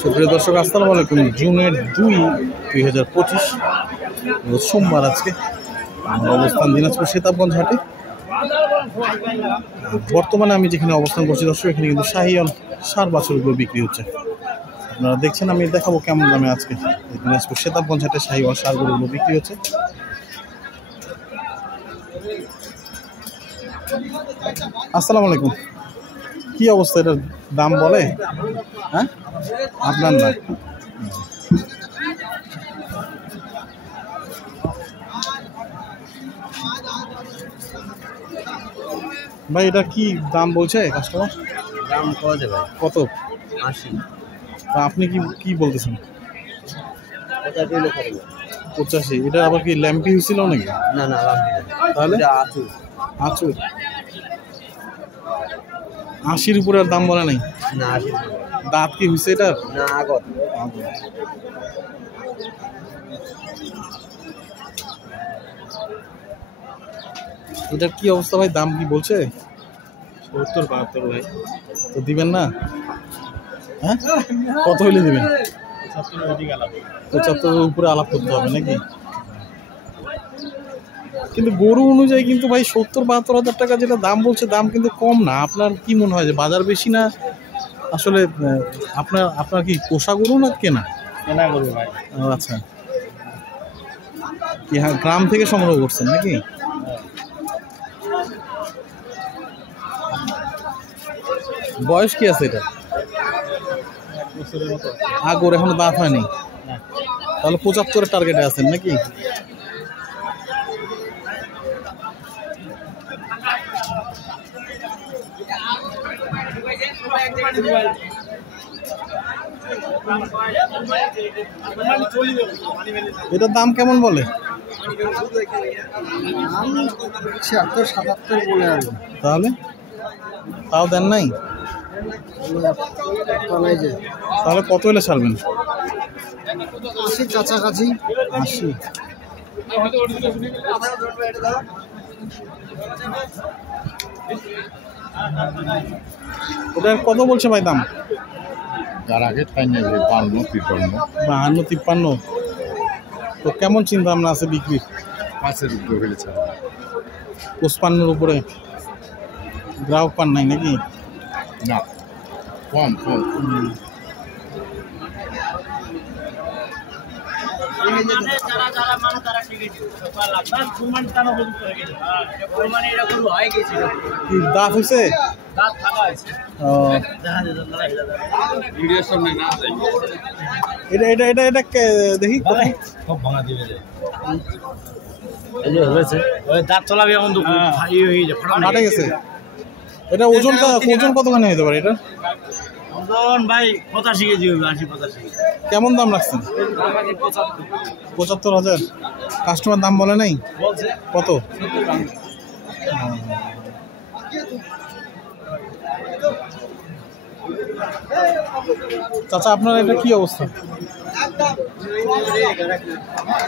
সুপ্রিয় দর্শক, আসসালামু আলাইকুম। জুনের 2, 2025 সোমবার। আজকে আমরা অবস্থান দিনাজপুর সেতাবগঞ্জ হাটে। বর্তমানে আমি যেখানে অবস্থান করছি দর্শক, এখানে কিন্তু শাহিওয়াল সার বাছুরগুলো বিক্রি হচ্ছে। আপনারা দেখছেন, আমি দেখাবো কেমন দামে আজকে দিনাজপুর সেতাবগঞ্জ হাটে শাহিওয়াল সার গরুগুলো বিক্রি হচ্ছে। আসসালামু আলাইকুম। কি অবস্থা, এটার দাম বলে? হ্যাঁ, আপনার না? ভাই এটা কি দাম বলছে কাস্টমার? দাম কত ভাই? কত? 80। তা আপনি কি বলতেছেন? 85। এটা আবার কি ল্যাম্পি হয়েছিল নাকি? না না, তাহলে আচুর। আচুর 80-র উপরে আর দাম বলে নাই? না, 80। দাঁত কি হয়েছে এটার? না, আগত। এটার কি অবস্থা ভাই? দাম কি বলছে? 70-72 ভাই। তো দিবেন না? হ্যাঁ, কত হইলে দিবেন? 75-এর উপরে আলাপ করতে হবে নাকি? কিন্তু গরু অনুযায়ী কিন্তু ভাই 70-72 হাজার টাকা যেটা দাম বলছে, দাম কিন্তু কম না। আপনার কি মনে হয় যে বাজার বেশি না আসলে? আপনার কি পোষা গরু না কেনা? কেনা গরু ভাই। আচ্ছা, কি গ্রাম থেকে সংগ্রহ করছেন নাকি? বয়স কি আছে এটা? আগর, এখনো দাঁত হয়নি? তাহলে 75-এর টার্গেটে আছেন নাকি? এটার দাম কেমন বলে? 76-77 বলে আর। তাহলে তাও দেন নাই? তাহলে কত হলে ছাড়বেন? 80 কাছাকাছি। 80। ওটার কত বলছে ভাই দাম? তার আগে তাই নেই 52-53। তো কেমন চিন্তা ভাবনা আছে বিক্রি? 5-এর উপরে হলে ছাড়া। 55-র উপরে গ্রাহক পান নাই নাকি? না, কম। কি দাঁত হয়েছে? এটা দেখি কোথায় দাঁত চলাবে এখন ফাটে গেছে। এটা ওজন কতখানি হতে পারে এটা? ভাই 85 কেজি হবে। 80-85। কেমন দাম রাখছেন? 75,000। কাস্টমার দাম বলে নাই? কত? চাচা, আপনার এটা কি অবস্থা?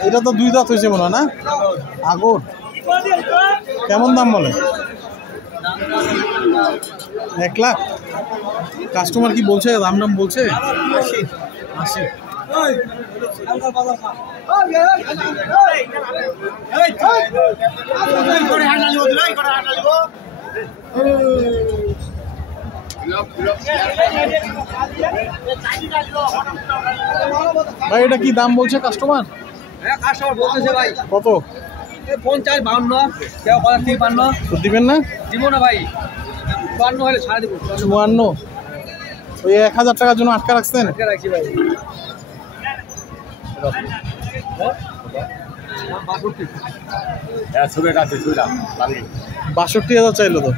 এটা তো 2 দাঁত হয়েছে মনে হয় না? আগর কেমন দাম বলে? 1 লাখ। কাস্টমার কি বলছে? দাম বলছে 80। ভাই এটা কি দাম বলছে কাস্টমার? বলতেছে ভাই কত? 50-52। কেউ 50-52 তো দিবেন না? দিব না ভাই। 52 হলে ছাড়া দিব। 54। ওই 1000 টাকার জন্য আটকা রাখছেন? রাখছি ভাই। 62,000 চাইলো তো।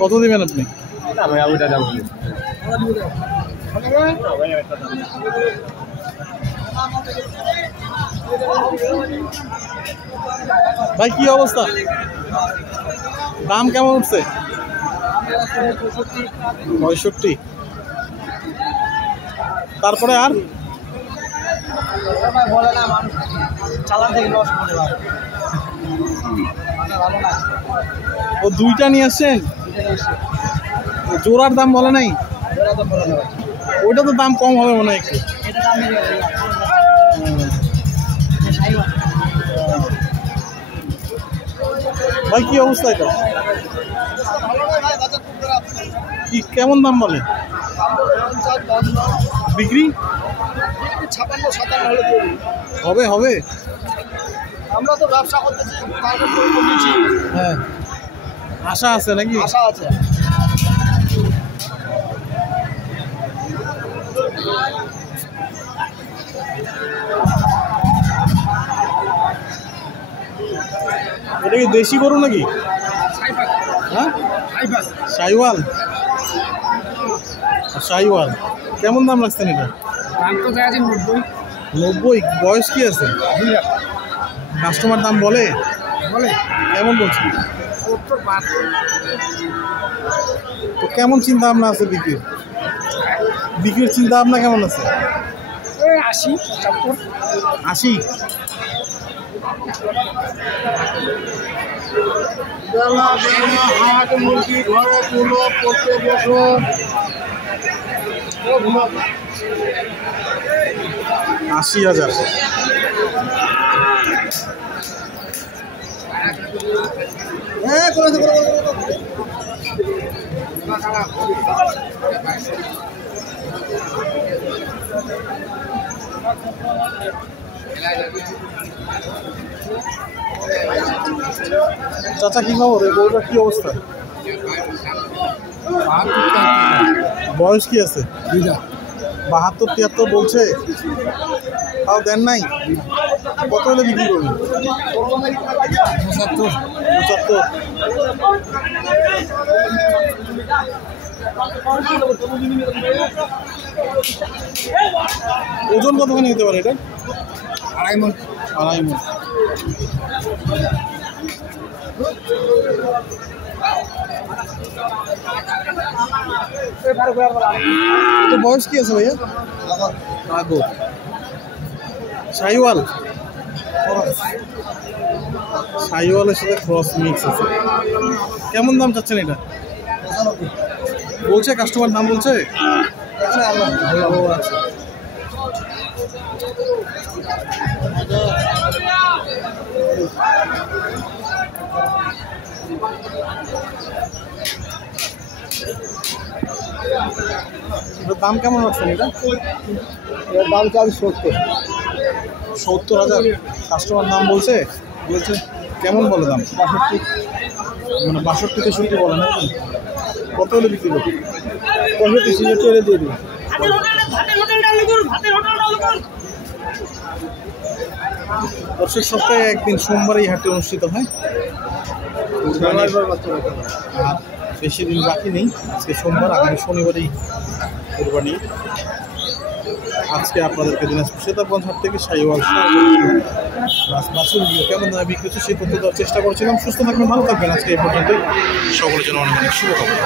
কত দিবেন আপনি? ভাই কি অবস্থা? দাম কেমন উঠছে? 65। তারপরে আর ও দুইটা নিয়ে আসছেন, জোড়ার দাম বলে নাই? ওইটা তো দাম কম হবে মনে হয় একটু। এটা দাম বেশি হবে। শাহিওয়াল। ভাই কি অবস্থা এটা? কি কেমন দাম বলে বিক্রি? 56-57 হলে দেবো। হবে হবে। আমরা তো ব্যবসা করতেছি, হ্যাঁ, আশা আছে নাকি? আশা আছে। এটা কি দেশি গরু নাকি? হ্যাঁ, শাহিওয়াল। শাহিওয়াল কেমন দাম রাখছেন এটা? দাম তো দেওয়া আছে 90। 90। বয়স কি আছে? কাস্টমার দাম বলে? বলে কেমন বলছে? 70-72। তো কেমন চিন্তা ভাবনা আছে বিক্রির? বিক্রির চিন্তা ভাবনা কেমন আছে? 80-75। 80। হাট মুরগি ঘরে তুলো প্রত্যেক বছর 80,000। হ্যাঁ করে চাচা কি খবর? এই গরুটার কি অবস্থা? বয়স কি আছে? 72-73 বলছে, তাও দেন নাই। কত হলে বিক্রি করবেন? 75। ওজন কতখানি হতে পারে এটা? 2.5 মণ। 2.5 মণ। এটা বয়স কি আছে ভাইয়া? আগো। শাহিওয়াল। শাহিওয়ালের সাথে ক্রস মিক্স আছে। কেমন দাম চাচ্ছেন এটা? বলছে কাস্টমার দাম বলছে? ও আচ্ছা। এটার দাম কেমন রাখছেন এটা? এর দাম চাল 70। 70,000 কাস্টমার দাম বলছে? কেমন বলে দাম? 62। মানে 62-63 বলে নাকি? কত হলে বিক্রি করবে? 65 চলে দিয়ে দিই। দর্শক সপ্তাহে একদিন সোমবার এই হাটটি অনুষ্ঠিত হয়। আর বেশি দিন বাকি নেই। আজকে সোমবার, আগামী শনিবারই কোরবানি। আজকে আপনাদেরকে দিনাজপুর সেতারগঞ্জ হাট থেকে শাহিওয়াল বাছুরগুলো কেমন দামে বিক্রি হচ্ছে সেই তথ্য দেওয়ার চেষ্টা করেছিলাম। সুস্থ থাকবেন, ভালো থাকবেন। আজকে এই পর্যন্ত সকলের জন্য অনেক অনেক শুভকামনা।